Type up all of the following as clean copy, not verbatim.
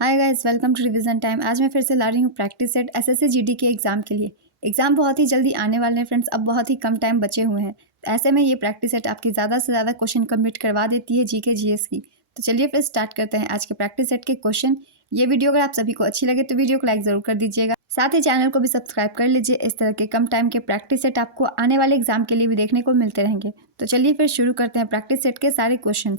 Hi guys, welcome to revision time. आज मैं फिर से ला रही हूँ प्रैक्टिस सेट एसएससी जीडी के एग्जाम के लिए। एग्जाम बहुत ही जल्दी आने वाले हैं फ्रेंड्स, अब बहुत ही कम टाइम बचे हुए हैं। तो ऐसे में ये प्रैक्टिस सेट आपकी ज़्यादा से ज़्यादा क्वेश्चन कंप्लीट करवा देती है जीके जीएस की। तो चलिए फिर स्टार्ट करते हैं आज के प्रैक्टिस सेट के क्वेश्चन। ये वीडियो अगर आप सभी को अच्छी लगे तो वीडियो को लाइक ज़रूर कर दीजिएगा, साथ ही चैनल को भी सब्सक्राइब कर लीजिए। इस तरह के कम टाइम के प्रैक्टिस सेट आपको आने वाले एग्जाम के लिए भी देखने को मिलते रहेंगे। तो चलिए फिर शुरू करते हैं प्रैक्टिस सेट के सारे क्वेश्चन।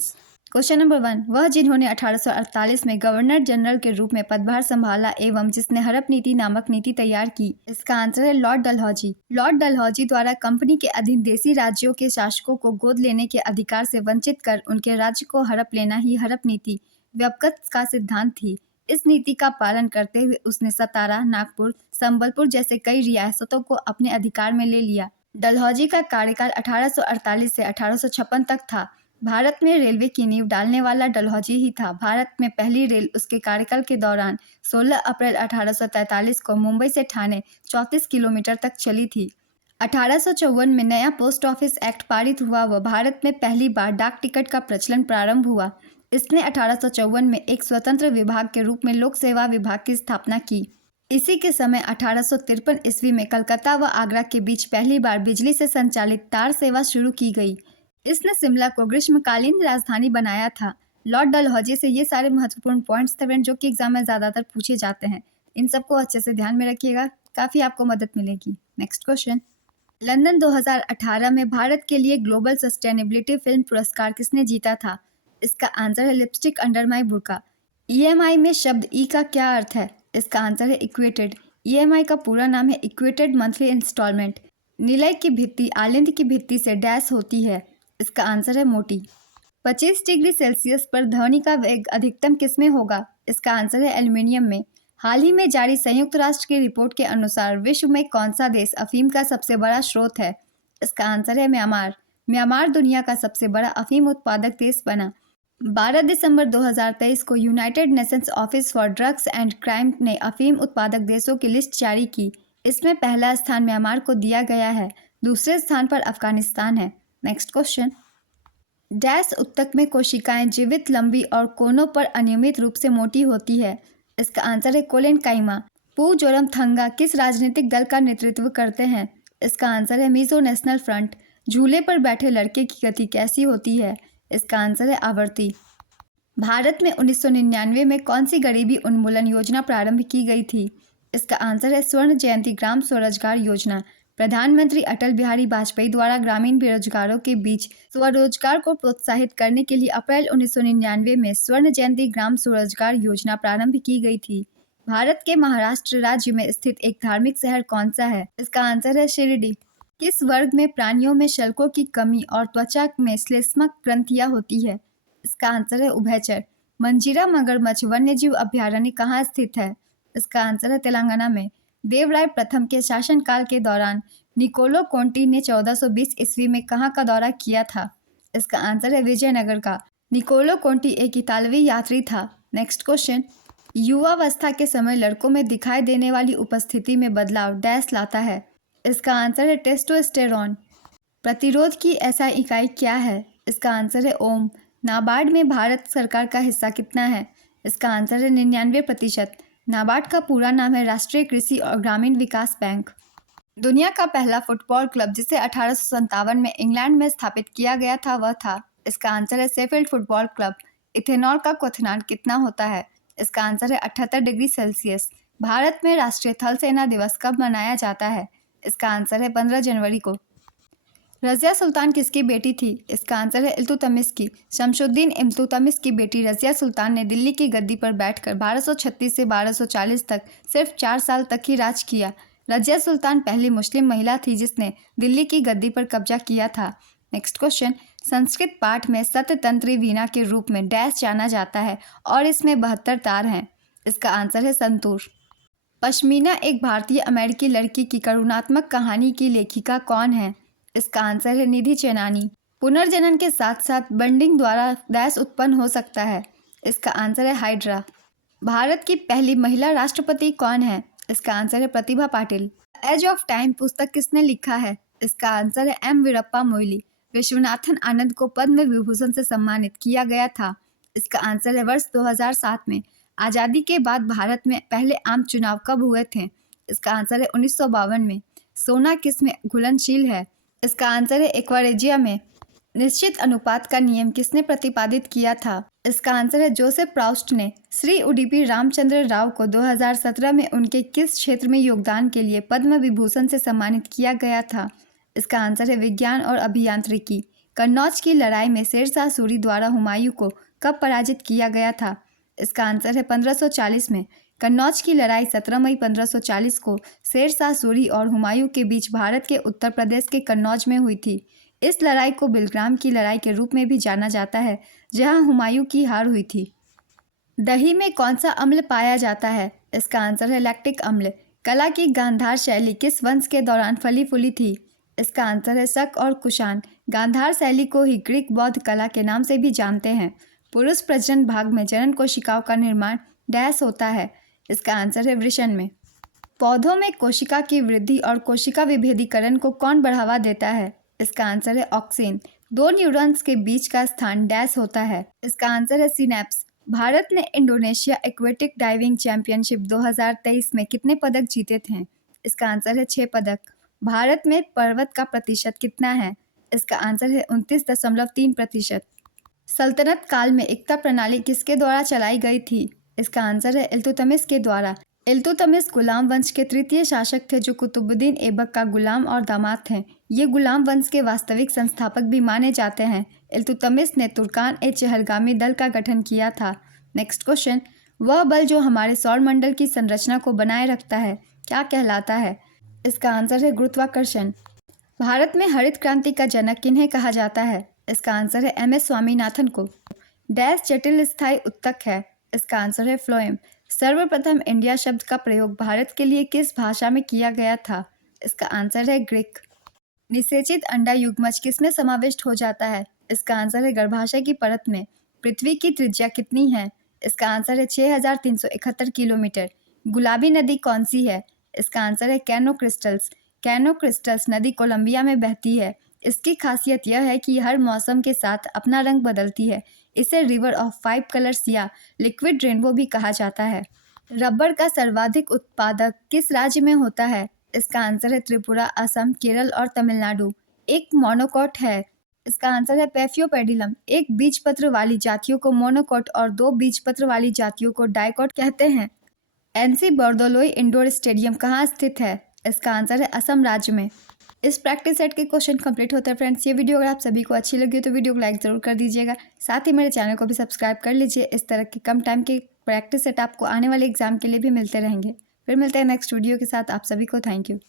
क्वेश्चन नंबर 1, वह जिन्होंने 1848 में गवर्नर जनरल के रूप में पदभार संभाला एवं जिसने हड़प नीति नामक नीति तैयार की। इसका आंसर है लॉर्ड डलहौजी। लॉर्ड डलहौजी द्वारा कंपनी के अधीन देसी राज्यों के शासकों को गोद लेने के अधिकार से वंचित कर उनके राज्य को हड़प लेना ही हड़प नीति व्यापकत का सिद्धांत थी। इस नीति का पालन करते हुए उसने सतारा, नागपुर, संबलपुर जैसे कई रियासतों को अपने अधिकार में ले लिया। डलहौजी का कार्यकाल 1848 से 1856 तक था। भारत में रेलवे की नींव डालने वाला डलहौजी ही था। भारत में पहली रेल उसके कार्यकाल के दौरान 16 अप्रैल 1843 को मुंबई से ठाणे 34 किलोमीटर तक चली थी। 1854 में नया पोस्ट ऑफिस एक्ट पारित हुआ व भारत में पहली बार डाक टिकट का प्रचलन प्रारंभ हुआ। इसने 1854 में एक स्वतंत्र विभाग के रूप में लोक सेवा विभाग की स्थापना की। इसी के समय 1853 ईस्वी में कलकत्ता व आगरा के बीच पहली बार बिजली से संचालित तार सेवा शुरू की गई। इसने शिमला को ग्रीष्मकालीन राजधानी बनाया था। लॉर्ड डलहौजी से ये सारे महत्वपूर्ण पॉइंट्स थे फ्रेंड, जो कि एग्जाम में ज़्यादातर पूछे जाते हैं। इन सबको अच्छे से ध्यान में रखिएगा, काफ़ी आपको मदद मिलेगी। नेक्स्ट क्वेश्चन, लंदन 2018 में भारत के लिए ग्लोबल सस्टेनेबिलिटी फिल्म पुरस्कार किसने जीता था? इसका आंसर है लिपस्टिक अंडर माई बुर्का। ईएमआई में शब्द ई का क्या अर्थ है? इसका आंसर है इक्वेटेड। ईएमआई का पूरा नाम है इक्वेटेड मंथली इंस्टॉलमेंट। निलय की भित्ति आलिंद की भित्ति से डैश होती है। इसका आंसर है मोटी। 25 डिग्री सेल्सियस पर ध्वनि का वेग अधिकतम किसमें होगा? इसका आंसर है एल्युमिनियम में। हाल ही में जारी संयुक्त राष्ट्र की रिपोर्ट के अनुसार विश्व में कौन सा देश अफीम का सबसे बड़ा स्रोत है? इसका आंसर है म्यांमार। म्यांमार दुनिया का सबसे बड़ा अफीम उत्पादक देश बना। 12 दिसंबर 2023 को United Nations office for drugs and crime ने अफीम उत्पादक देशों की लिस्ट जारी की। इसमें पहला स्थान म्यांमार को दिया गया है, दूसरे स्थान पर अफगानिस्तान है। नेक्स्ट क्वेश्चन, डैश उत्तक में कोशिकाएं जीवित, लंबी और कोनों पर अनियमित रूप से मोटी होती है। इसका आंसर है कोलेनकाइमा। पू जोरमथंगा किस राजनीतिक दल का नेतृत्व करते हैं? इसका आंसर है मिजो नेशनल फ्रंट। झूले पर बैठे लड़के की गति कैसी होती है? इसका आंसर है आवर्ती। भारत में 1999 में कौन सी गरीबी उन्मूलन योजना प्रारंभ की गई थी? इसका आंसर है स्वर्ण जयंती ग्राम स्वरोजगार योजना। प्रधानमंत्री अटल बिहारी वाजपेयी द्वारा ग्रामीण बेरोजगारों के बीच स्वरोजगार को प्रोत्साहित करने के लिए अप्रैल 1999 में स्वर्ण जयंती ग्राम स्वरोजगार योजना प्रारंभ की गई थी। भारत के महाराष्ट्र राज्य में स्थित एक धार्मिक शहर कौन सा है? इसका आंसर है शिरडी। किस वर्ग में प्राणियों में शल्कों की कमी और त्वचा में श्लेष्मक ग्रंथियां होती है? इसका आंसर है उभयचर। मंजीरा मगरमच्छ वन्यजीव अभयारण्य कहाँ स्थित है? इसका आंसर है तेलंगाना में। देवराय प्रथम के शासनकाल के दौरान निकोलो कोंटी ने 1420 ईस्वी में कहाँ का दौरा किया था? इसका आंसर है विजयनगर का। निकोलो कोंटी एक इतालवी यात्री था। नेक्स्ट क्वेश्चन, युवावस्था के समय लड़कों में दिखाई देने वाली उपस्थिति में बदलाव डैश लाता है? इसका आंसर है टेस्टोस्टेरॉन। प्रतिरोध की ऐसा इकाई क्या है? इसका आंसर है ओम। नाबार्ड में भारत सरकार का हिस्सा कितना है? इसका आंसर है 99%। नाबार्ड का पूरा नाम है राष्ट्रीय कृषि और ग्रामीण विकास बैंक। दुनिया का पहला फुटबॉल क्लब जिसे 1857 में इंग्लैंड में स्थापित किया गया था वह था? इसका आंसर है शेफील्ड फुटबॉल क्लब। इथेनॉल का क्वथनांक कितना होता है? इसका आंसर है 78 डिग्री सेल्सियस। भारत में राष्ट्रीय थल सेना दिवस कब मनाया जाता है? इसका आंसर है 15 जनवरी को। रज़िया सुल्तान किसकी बेटी थी? इसका आंसर है इल्तुतमिश की। शमशुद्दीन इल्तुतमिश की बेटी रज़िया सुल्तान ने दिल्ली की गद्दी पर बैठकर 1236 से 1240 तक सिर्फ 4 साल तक ही राज किया। रज़िया सुल्तान पहली मुस्लिम महिला थी जिसने दिल्ली की गद्दी पर कब्जा किया था। नेक्स्ट क्वेश्चन, संस्कृत पाठ में सततंत्री वीणा के रूप में डैश जाना जाता है और इसमें 72 तार हैं। इसका आंसर है संतूर। पश्मीना एक भारतीय अमेरिकी लड़की की करुणात्मक कहानी की लेखिका कौन है? इसका आंसर है निधि चेनानी। पुनर्जनन के साथ साथ बंडिंग द्वारा डैश उत्पन्न हो सकता है। इसका आंसर है हाइड्रा। भारत की पहली महिला राष्ट्रपति कौन है? इसका आंसर है Pratibha Patil. As of time पुस्तक किसने लिखा है? इसका आंसर है एम वीरप्पा मोइली। विश्वनाथन आनंद को पद्म विभूषण से सम्मानित किया गया था। इसका आंसर है वर्ष 2007 में। आज़ादी के बाद भारत में पहले आम चुनाव कब हुए थे? इसका आंसर है 1952 में। सोना किस में घुलनशील है? इसका आंसर है एक्वारेजिया में। निश्चित अनुपात का नियम किसने प्रतिपादित किया था? इसका आंसर है जोसेफ प्राउस्ट ने। श्री उडुपी रामचंद्र राव को 2017 में उनके किस क्षेत्र में योगदान के लिए पद्म विभूषण से सम्मानित किया गया था? इसका आंसर है विज्ञान और अभियांत्रिकी। कन्नौज की लड़ाई में शेरशाह सूरी द्वारा हुमायूं को कब पराजित किया गया था? इसका आंसर है 1540 में। कन्नौज की लड़ाई 17 मई 1540 को शेरशाह सूरी और हुमायूं के बीच भारत के उत्तर प्रदेश के कन्नौज में हुई थी। इस लड़ाई को बिलग्राम की लड़ाई के रूप में भी जाना जाता है, जहां हुमायूं की हार हुई थी। दही में कौन सा अम्ल पाया जाता है? इसका आंसर है लैक्टिक अम्ल। कला की गांधार शैली किस वंश के दौरान फली फूली थी? इसका आंसर है शक और कुषाण। गांधार शैली को ही ग्रीक बौद्ध कला के नाम से भी जानते हैं। पुरुष प्रजनन भाग में जनन कोशिकाओं का निर्माण डैश होता है। इसका आंसर है वृषण में। पौधों में कोशिका की वृद्धि और कोशिका विभेदीकरण को कौन बढ़ावा देता है? इसका आंसर है ऑक्सिन। दो न्यूरॉन्स के बीच का स्थान डैश होता है। इसका आंसर है सिनेप्स। भारत ने इंडोनेशिया एक्वेटिक डाइविंग चैंपियनशिप 2023 में कितने पदक जीते थे? इसका आंसर है 6 पदक। भारत में पर्वत का प्रतिशत कितना है? इसका आंसर है 29.3%। सल्तनत काल में एकता प्रणाली किसके द्वारा चलाई गई थी? इसका आंसर है इल्तुतमिश के द्वारा। इल्तुतमिश गुलाम वंश के तृतीय शासक थे, जो कुतुबुद्दीन ऐबक का गुलाम और दामाद थे। ये गुलाम वंश के वास्तविक संस्थापक भी माने जाते हैं। इल्तुतमिश ने तुर्कान-ए-चहलगामी दल का गठन किया था। नेक्स्ट क्वेश्चन, वह बल जो हमारे सौरमंडल की संरचना को बनाए रखता है क्या कहलाता है? इसका आंसर है गुरुत्वाकर्षण। भारत में हरित क्रांति का जनक किन्हें कहा जाता है? इसका आंसर है एम एस स्वामीनाथन को। डैश जटिल स्थायी उत्तक है? इसका आंसर है फ्लोएम। सर्वप्रथम इंडिया शब्द का प्रयोग भारत के लिए किस भाषा में किया गया था? इसका आंसर है ग्रीक। निषेचित अंडा युग्मज किसमें समाविष्ट हो जाता है? इसका आंसर है गर्भाशय की परत में। पृथ्वी की त्रिज्या कितनी है? इसका आंसर है 6371 किलोमीटर। गुलाबी नदी कौन सी है? इसका आंसर है कैनो क्रिस्टल्स। कैनो क्रिस्टल्स नदी कोलंबिया में बहती है। इसकी खासियत यह है कि हर मौसम के साथ अपना रंग बदलती है। इसे रिवर ऑफ 5 कलर्स या लिक्विड रेनबो भी कहा जाता है। रबर का सर्वाधिक उत्पादक किस राज्य में होता है? इसका आंसर है त्रिपुरा, असम, केरल और तमिलनाडु। एक मोनोकॉट है? इसका आंसर है पैफियोपेडिलम। एक बीजपत्र वाली जातियों को मोनोकॉट और 2 बीजपत्र वाली जातियों को डाइकॉट कहते हैं। एनसी बर्दोलोई इंडोर स्टेडियम कहाँ स्थित है? इसका आंसर है असम राज्य में। इस प्रैक्टिस सेट के क्वेश्चन कंप्लीट होते हैं फ्रेंड्स। ये वीडियो अगर आप सभी को अच्छी लगी हो तो वीडियो को लाइक ज़रूर कर दीजिएगा। साथ ही मेरे चैनल को भी सब्सक्राइब कर लीजिए। इस तरह के कम टाइम के प्रैक्टिस सेट आपको आने वाले एग्जाम के लिए भी मिलते रहेंगे। फिर मिलते हैं नेक्स्ट वीडियो के साथ। आप सभी को थैंक यू।